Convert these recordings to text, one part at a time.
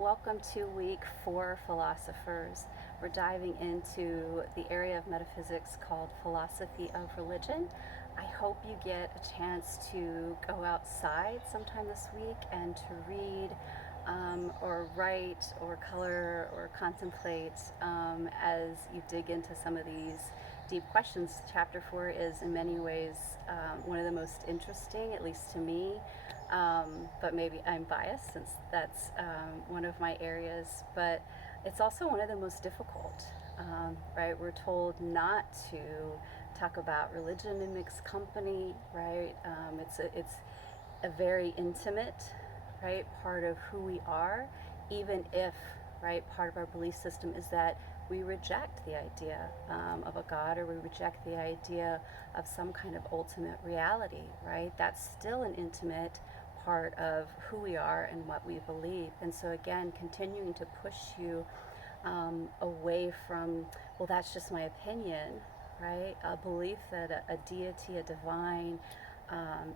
Welcome to week 4 Philosophers. We're diving into the area of metaphysics called philosophy of religion. I hope you get a chance to go outside sometime this week and to read or write or color or contemplate as you dig into some of these deep questions. Chapter 4 is in many ways one of the most interesting, at least to me, but maybe I'm biased since that's one of my areas, but it's also one of the most difficult, right? We're told not to talk about religion in mixed company, right? It's a very intimate, right, part of who we are, even if, right, part of our belief system is that we reject the idea of a God, or we reject the idea of some kind of ultimate reality, right? That's still an intimate part of who we are and what we believe. And so again, continuing to push you away from, well, that's just my opinion, right? A belief that a deity, a divine,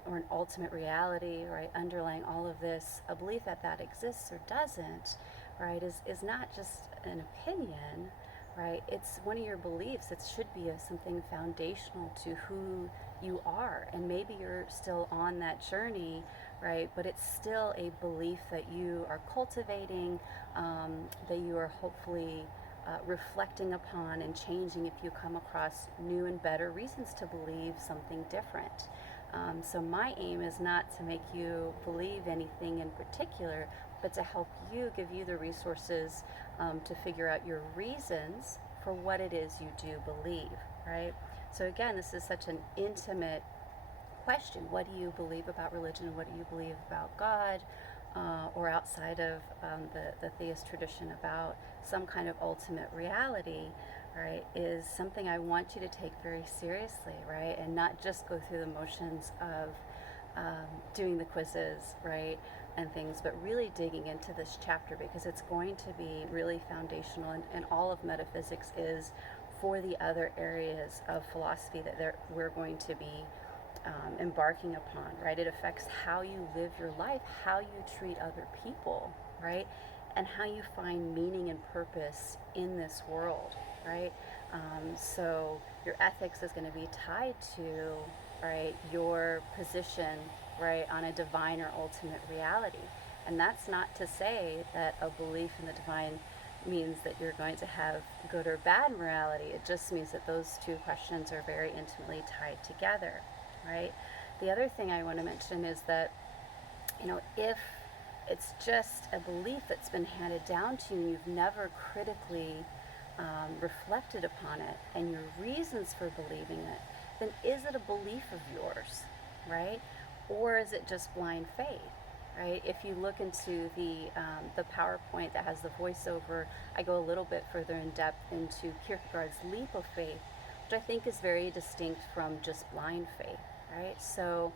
or an ultimate reality, right, underlying all of this, a belief that that exists or doesn't, right, is not just an opinion, right? It's one of your beliefs. It should be something foundational to who you are. And maybe you're still on that journey, right? But it's still a belief that you are cultivating, that you are hopefully reflecting upon and changing if you come across new and better reasons to believe something different. So my aim is not to make you believe anything in particular, but to help you, give you the resources to figure out your reasons for what it is you do believe, right? So again, this is such an intimate question. What do you believe about religion? What do you believe about God? Or outside of the theist tradition about some kind of ultimate reality, right, is something I want you to take very seriously, right, and not just go through the motions of doing the quizzes, right, and things, but really digging into this chapter, because it's going to be really foundational, and all of metaphysics is for the other areas of philosophy that we're going to be embarking upon, right? It affects how you live your life, how you treat other people, right? And how you find meaning and purpose in this world, right? So your ethics is going to be tied to, right, your position, right, on a divine or ultimate reality. And that's not to say that a belief in the divine means that you're going to have good or bad morality. It just means that those two questions are very intimately tied together, right? The other thing I want to mention is that, if it's just a belief that's been handed down to you and you've never critically reflected upon it and your reasons for believing it, then is it a belief of yours, right? Or is it just blind faith, right? If you look into the PowerPoint that has the voiceover, I go a little bit further in depth into Kierkegaard's leap of faith, which I think is very distinct from just blind faith, right? So,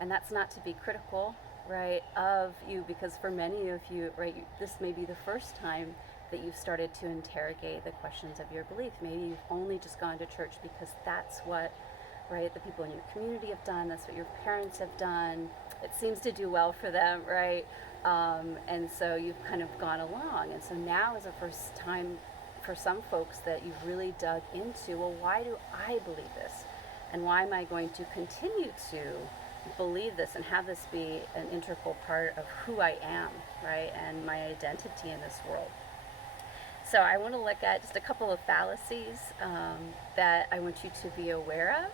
and that's not to be critical, right, of you, because for many of you, right, this may be the first time that you've started to interrogate the questions of your belief. Maybe you've only just gone to church because that's what, right, the people in your community have done, that's what your parents have done. It seems to do well for them, right? And so you've kind of gone along. And so now is the first time for some folks that you've really dug into, well, why do I believe this? And why am I going to continue to believe this and have this be an integral part of who I am, right? And my identity in this world. So I want to look at just a couple of fallacies that I want you to be aware of,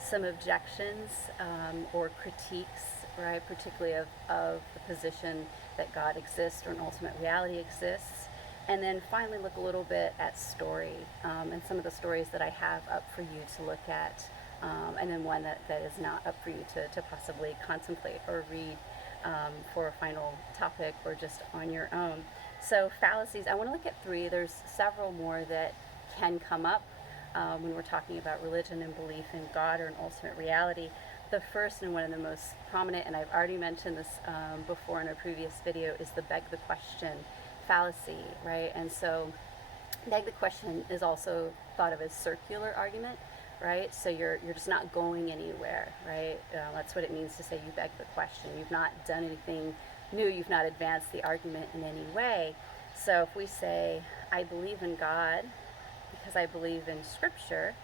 some objections or critiques, right, particularly of the position that God exists or an ultimate reality exists. And then finally look a little bit at story and some of the stories that I have up for you to look at, and then one that is not up for you to possibly contemplate or read for a final topic or just on your own. So fallacies, I want to look at 3. There's several more that can come up when we're talking about religion and belief in God or an ultimate reality. The first and one of the most prominent, and I've already mentioned this before in a previous video, is the beg the question fallacy, right? And so beg the question is also thought of as circular argument, right? So you're just not going anywhere, right? That's what it means to say you beg the question. You've not done anything new, you've not advanced the argument in any way. So if we say, I believe in God because I believe in Scripture,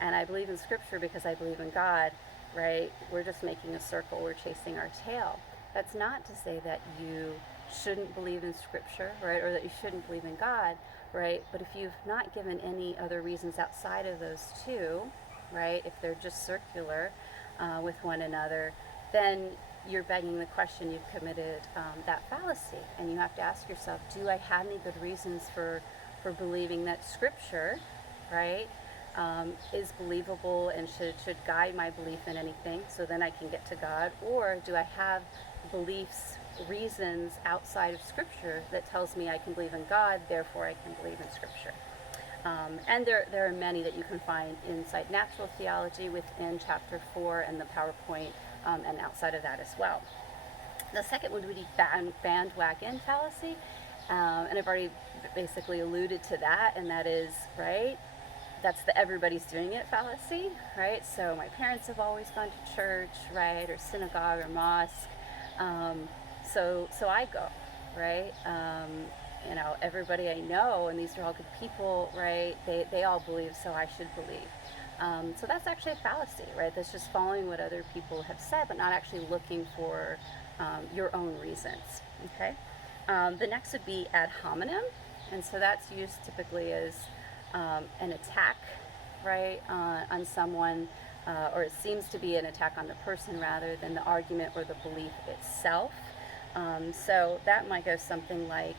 and I believe in Scripture because I believe in God, right? We're just making a circle, we're chasing our tail. That's not to say that you shouldn't believe in Scripture, right? Or that you shouldn't believe in God, right? But if you've not given any other reasons outside of those two, right? If they're just circular with one another, then you're begging the question, you've committed that fallacy. And you have to ask yourself, do I have any good reasons for believing that Scripture, right, is believable and should guide my belief in anything, so then I can get to God? Or do I have beliefs, reasons outside of Scripture that tells me I can believe in God, therefore I can believe in Scripture? And there are many that you can find inside natural theology within chapter 4 and the PowerPoint, and outside of that as well. The second would be bandwagon fallacy, and I've already basically alluded to that, and that is, right, that's the everybody's doing it fallacy, right? So my parents have always gone to church, right, or synagogue or mosque, so I go, right? Everybody I know, and these are all good people, right? They all believe, so I should believe. So that's actually a fallacy, right? That's just following what other people have said, but not actually looking for your own reasons. Okay. The next would be ad hominem, and so that's used typically as an attack, right, on someone, or it seems to be an attack on the person rather than the argument or the belief itself. So that might go something like,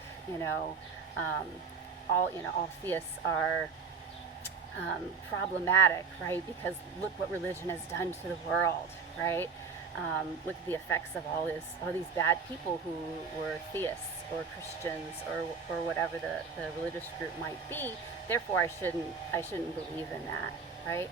all theists are problematic, right? Because look what religion has done to the world, right? Look at the effects of all these bad people who were theists or Christians or whatever the religious group might be. Therefore, I shouldn't believe in that, right?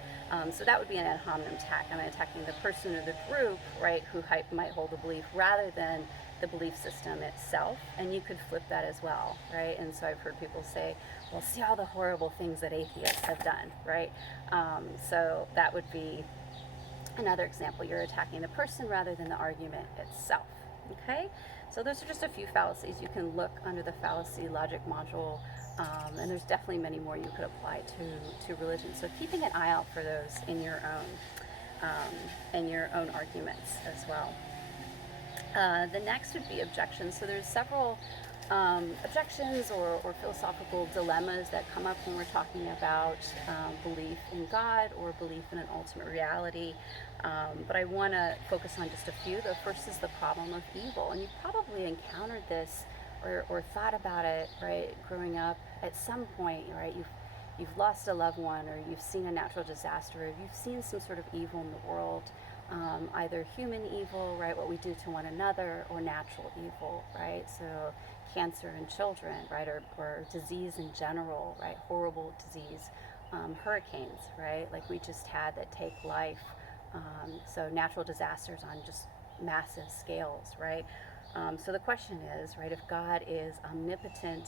So that would be an ad hominem attack. I'm attacking the person or the group, right, who might hold a belief rather than the belief system itself. And you could flip that as well, right? And so I've heard people say, well, see all the horrible things that atheists have done, right? So that would be another example. You're attacking the person rather than the argument itself. Okay? So those are just a few fallacies. You can look under the fallacy logic module, and there's definitely many more you could apply to religion. So keeping an eye out for those in your own arguments as well. The next would be objections. So there's several objections or philosophical dilemmas that come up when we're talking about belief in God or belief in an ultimate reality. But I want to focus on just a few. The first is the problem of evil. And you've probably encountered this or thought about it, right, growing up at some point, right? You've lost a loved one, or you've seen a natural disaster, or you've seen some sort of evil in the world. Either human evil, right, what we do to one another, or natural evil, right? So cancer in children, right, or disease in general, right, horrible disease, hurricanes, right, like we just had that take life. So natural disasters on just massive scales, right? So the question is, right, if God is omnipotent,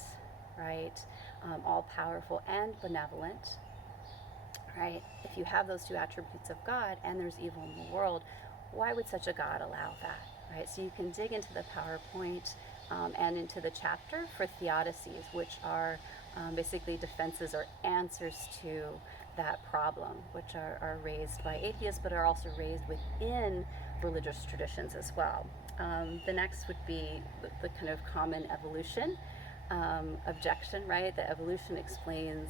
right, all-powerful and benevolent, right, if you have those two attributes of God and there's evil in the world, why would such a God allow that, right? So you can dig into the PowerPoint and into the chapter for theodicies, which are basically defenses or answers to that problem, which are raised by atheists, but are also raised within religious traditions as well. The next would be the kind of common evolution objection, right? The evolution explains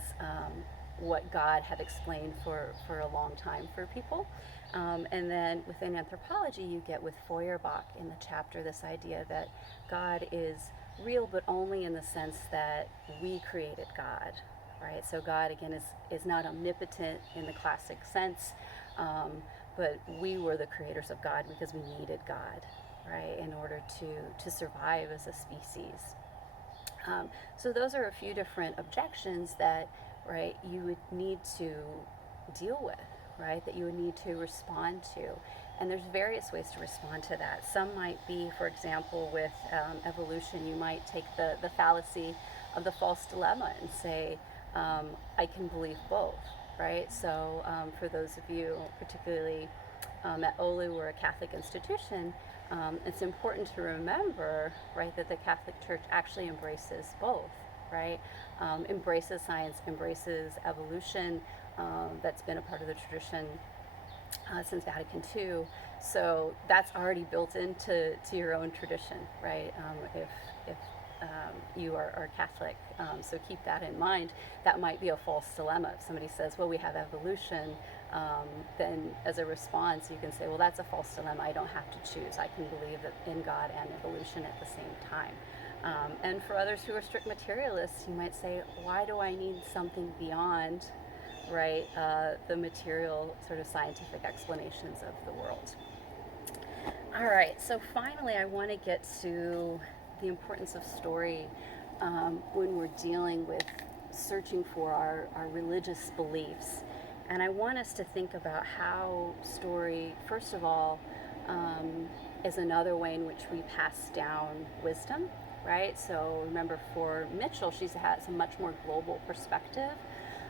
what God had explained for a long time for people. And then within anthropology, you get with Feuerbach in the chapter this idea that God is real, but only in the sense that we created God, right? So God, again, is not omnipotent in the classic sense, but we were the creators of God because we needed God, right, in order to survive as a species. So those are a few different objections that, right, you would need to deal with, right, that you would need to respond to. And there's various ways to respond to that. Some might be, for example, with evolution, you might take the fallacy of the false dilemma and say, I can believe both, right? So for those of you, particularly at OLLU, or a Catholic institution, It's important to remember, right, that the Catholic Church actually embraces both, right? Embraces science, embraces evolution. That's been a part of the tradition since Vatican II. So that's already built into your own tradition, right? If you are Catholic, so keep that in mind. That might be a false dilemma. If somebody says, "Well, we have evolution," then as a response, you can say, "Well, that's a false dilemma. I don't have to choose. I can believe that in God and evolution at the same time." And for others who are strict materialists, you might say, "Why do I need something beyond?" Right, the material sort of scientific explanations of the world. All right, so finally I want to get to the importance of story when we're dealing with searching for our religious beliefs. And I want us to think about how story, first of all, is another way in which we pass down wisdom, right? So remember, for Mitchell, she has a much more global perspective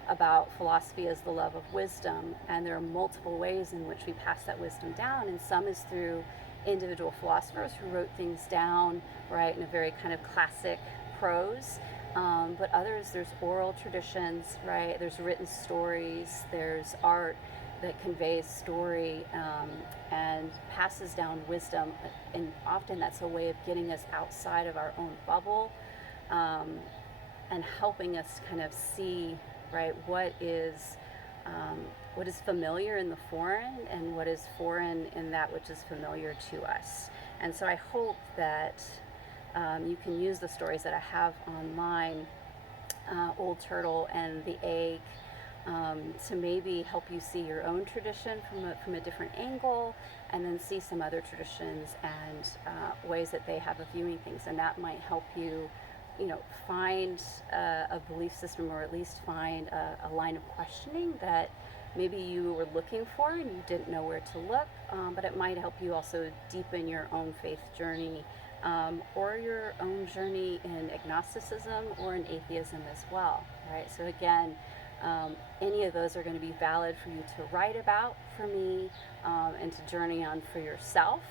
about philosophy as the love of wisdom, and there are multiple ways in which we pass that wisdom down, and some is through individual philosophers who wrote things down, right, in a very kind of classic prose, but others, there's oral traditions, right, there's written stories, there's art that conveys story and passes down wisdom, and often that's a way of getting us outside of our own bubble and helping us kind of see, right, what is familiar in the foreign and what is foreign in that which is familiar to us. And so I hope that you can use the stories that I have online, Old Turtle and the Egg, to maybe help you see your own tradition from a different angle, and then see some other traditions and ways that they have of viewing things, and that might help you, find a belief system, or at least find a line of questioning that maybe you were looking for and you didn't know where to look, but it might help you also deepen your own faith journey, or your own journey in agnosticism or in atheism as well, right? So again, any of those are going to be valid for you to write about, for me, and to journey on for yourself.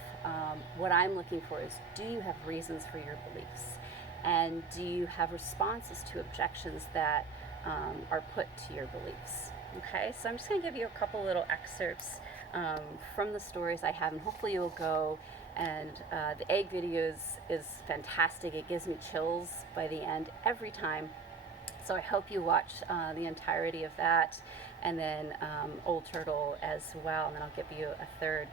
What I'm looking for is, do you have reasons for your beliefs? And do you have responses to objections that are put to your beliefs? Okay, so I'm just going to give you a couple little excerpts from the stories I have, and hopefully you'll go. And the egg video is fantastic. It gives me chills by the end every time. So I hope you watch the entirety of that, and then Old Turtle as well, and then I'll give you a third.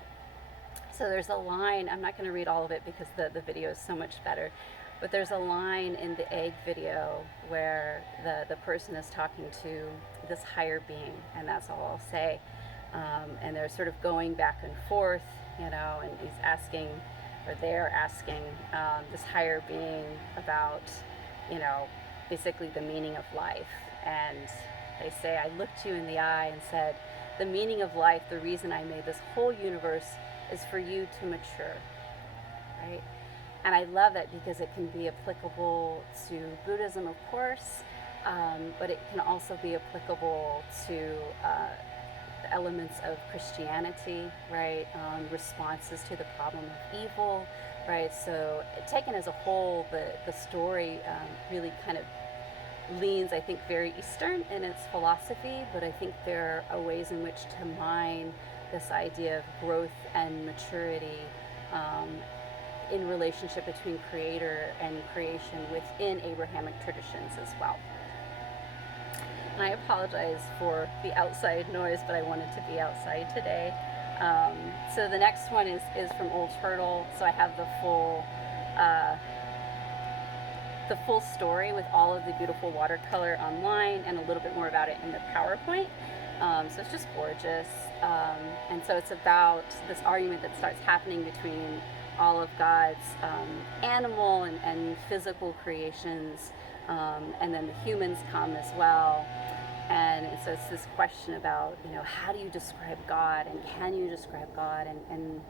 So there's a line, I'm not going to read all of it because the video is so much better, but there's a line in the egg video where the person is talking to this higher being, and that's all I'll say. And they're sort of going back and forth, and he's asking, or they're asking this higher being about, basically the meaning of life. And they say, "I looked you in the eye and said, the meaning of life, the reason I made this whole universe, is for you to mature," right? And I love it because it can be applicable to Buddhism, of course, but it can also be applicable to the elements of Christianity, right? Responses to the problem of evil, right? So taken as a whole, the story really kind of leans, I think, very Eastern in its philosophy, but I think there are ways in which to mine this idea of growth and maturity in relationship between creator and creation within Abrahamic traditions as well. And I apologize for the outside noise, but I wanted to be outside today. So the next one is from Old Turtle. So I have the full story with all of the beautiful watercolor online, and a little bit more about it in the PowerPoint. So it's just gorgeous. And so it's about this argument that starts happening between all of God's animal and physical creations, and then the humans come as well. And so it's this question about, how do you describe God, and can you describe God, and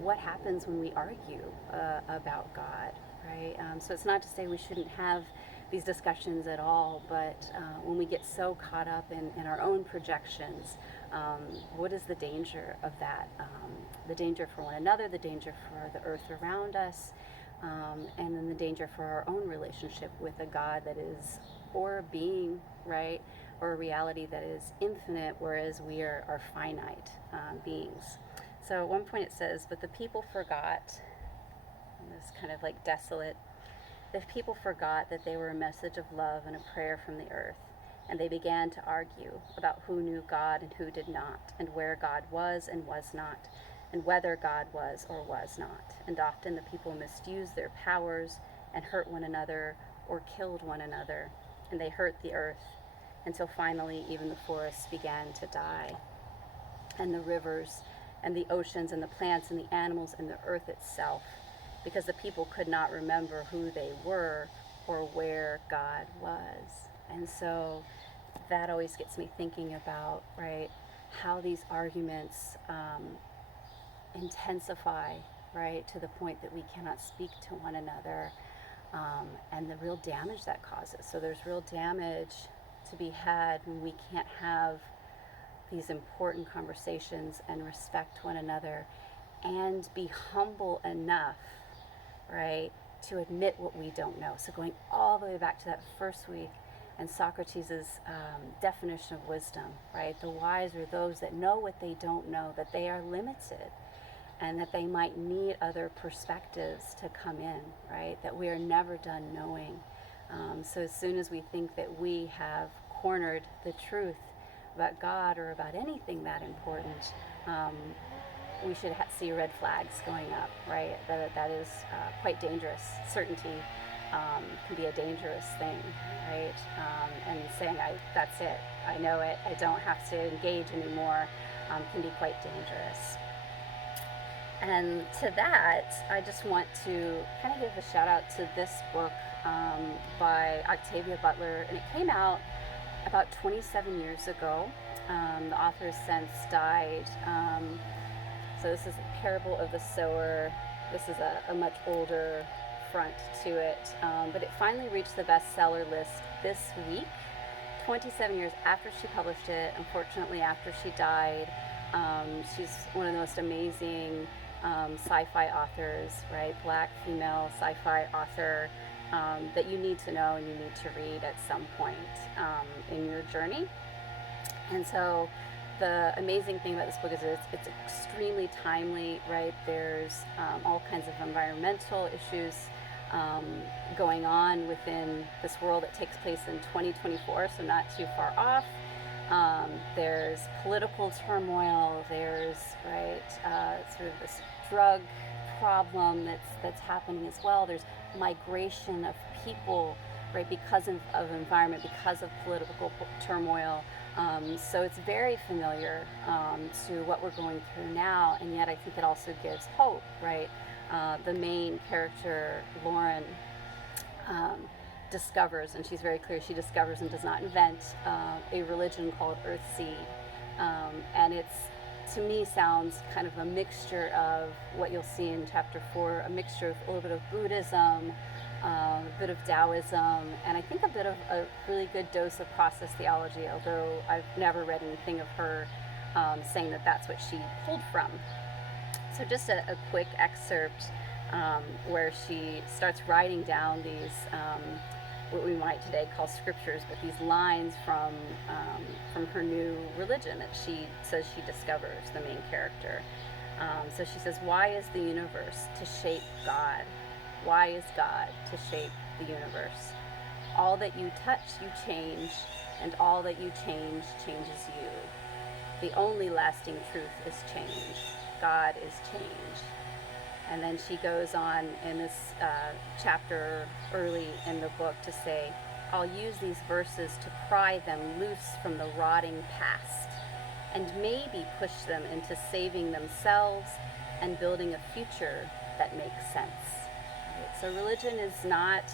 what happens when we argue about God, right? So it's not to say we shouldn't have these discussions at all, but when we get so caught up in our own projections, what is the danger of that? The danger for one another, the danger for the earth around us, and then the danger for our own relationship with a God that is, or a being, right? Or a reality that is infinite, whereas we are finite beings. So at one point it says, but the people forgot, and this kind of like desolate, the people forgot that they were a message of love and a prayer from the earth, and they began to argue about who knew God and who did not, and where God was and was not, and whether God was or was not. And often the people misused their powers and hurt one another or killed one another, and they hurt the earth, until finally even the forests began to die, and the rivers and the oceans and the plants and the animals and the earth itself, because the people could not remember who they were or where God was. And so that always gets me thinking about, right, how these arguments intensify, right, to the point that we cannot speak to one another, and the real damage that causes. So there's real damage to be had when we can't have these important conversations and respect one another and be humble enough, right, to admit what we don't know. So going all the way back to that first week and Socrates' definition of wisdom, right? The wise are those that know what they don't know, that they are limited, and that they might need other perspectives to come in, right? That we are never done knowing. So as soon as we think that we have cornered the truth about God or about anything that important, we should see red flags going up, right? That is quite dangerous. Certainty can be a dangerous thing, right? And saying, that's it, I know it, I don't have to engage anymore, can be quite dangerous. And to that, I just want to kind of give a shout out to this book by Octavia Butler, and it came out about 27 years ago. The author has since died. So this is a Parable of the Sower. This is a much older front to it, but it finally reached the bestseller list this week, 27 years after she published it. Unfortunately, after she died. She's one of the most amazing sci-fi authors, right? Black female sci-fi author that you need to know and you need to read at some point in your journey. And so the amazing thing about this book is it's extremely timely, right? There's all kinds of environmental issues going on within this world that takes place in 2024, so not too far off. There's political turmoil, there's, right, sort of this drug problem that's happening as well. There's migration of people, right, because of environment, because of political turmoil. So it's very familiar to what we're going through now, and yet I think it also gives hope, right? The main character, Lauren, discovers, and she's very clear, she discovers and does not invent a religion called Earthseed. And it's, to me, sounds kind of a mixture of what you'll see in chapter 4, a mixture of a little bit of Buddhism, a bit of Taoism, and I think a bit of a really good dose of process theology, although I've never read anything of her saying that that's what she pulled from. So just a quick excerpt where she starts writing down these, what we might today call scriptures, but these lines from her new religion that she says she discovers, the main character. So she says, why is the universe to shape God? Why is God to shape the universe? All that you touch, you change, and all that you change changes you. The only lasting truth is change. God is change. And then she goes on in this chapter early in the book to say, I'll use these verses to pry them loose from the rotting past and maybe push them into saving themselves and building a future that makes sense. Right? So religion is not,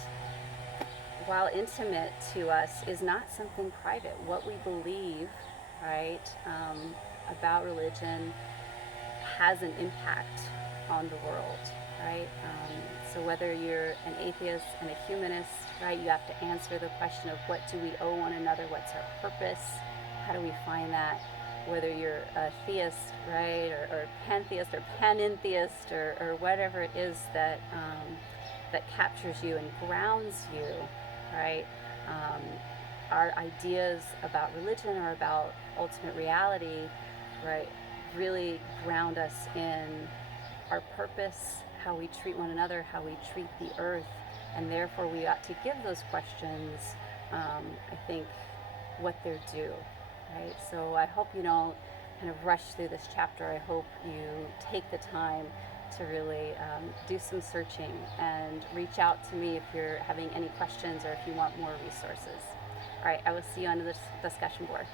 while intimate to us, is not something private. What we believe, right, about religion has an impact on the world, right? So whether you're an atheist and a humanist, right, you have to answer the question of what do we owe one another, what's our purpose, how do we find that? Whether you're a theist, right, or pantheist or panentheist, or whatever it is that that captures you and grounds you, right? Um, our ideas about religion or about ultimate reality, right, really ground us in our purpose, how we treat one another, how we treat the earth, and therefore we ought to give those questions, I think, what they're due, right? So I hope you don't kind of rush through this chapter. I hope you take the time to really do some searching and reach out to me if you're having any questions or if you want more resources. All right, I will see you on the discussion board.